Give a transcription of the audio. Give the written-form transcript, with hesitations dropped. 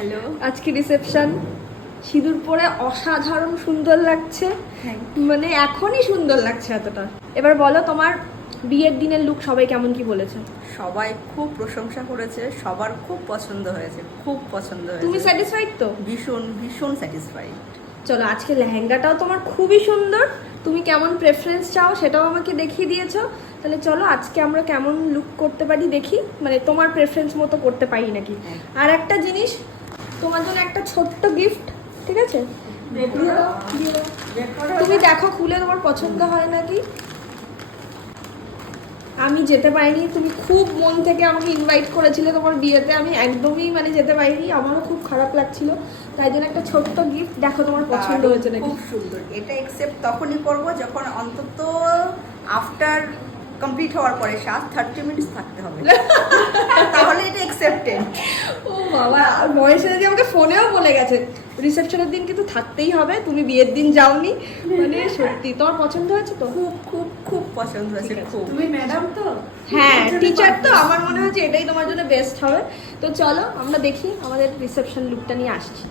Hello. আজকে reception, সিঁদুর পরে অসাধারণ সুন্দর লাগছে, মানে এখনই সুন্দর লাগছে এতটা। এবার বলো তোমার বিয়ের দিনের লুক সবাই কেমন কি বলেছে? সবাই খুব প্রশংসা করেছে, সবার খুব পছন্দ হয়েছে, খুব পছন্দ হয়েছে। তুমি স্যাটিসফাইড তো? ভীষণ ভীষণ স্যাটিসফাইড। চলো, আজকে লেহেঙ্গাটাও তোমার খুবই সুন্দর, তুমি কেমন প্রেফারেন্স চাও সেটাও আমাকে দেখিয়ে দিয়েছো। তাহলে চলো আজকে আমরা কেমন লুক করতে পারি দেখি, মানে তোমার প্রেফারেন্স মতো করতে পারি নাকি। আর একটা জিনিস, তোমার জন্য একটা ছোট্ট গিফট, ঠিক আছে? তুমি দেখো খুলে, তোমার পছন্দ হয় নাকি। আমি যেতে পারিনি, তুমি খুব মন থেকে আমাকে ইনভাইট করেছিলে তোমার বিয়েতে, আমি একদমই মানে যেতে পারিনি, আমারও খুব খারাপ লাগছিল। তাই জন্য একটা ছোট্ট গিফট, দেখো তোমার পছন্দ হয়েছে নাকি। খুব সুন্দর। এটা অ্যাকসেপ্ট তখনই করবো যখন অন্তত আফটার কমপ্লিট হওয়ার পরে 30 মিনিটস থাকতে হবে, তাহলে এটা অ্যাকসেপ্টেড। ও বাবা, আর বয়সে যদি আমাকে ফোনেও বলে গেছে রিসেপশনের দিন কিন্তু থাকতেই হবে, তুমি বিয়ের দিন যাওনি। মানে সত্যি তোমার পছন্দ হয়েছে তো? খুব খুব খুব পছন্দ হয়েছে, খুব। তুমি ম্যাডাম তো? হ্যাঁ, টিচার তো, আমার মনে হচ্ছে এটাই তোমার জন্য বেস্ট হবে। তো চলো আমরা দেখি, আমাদের রিসেপশন লুকটা নিয়ে আসছি।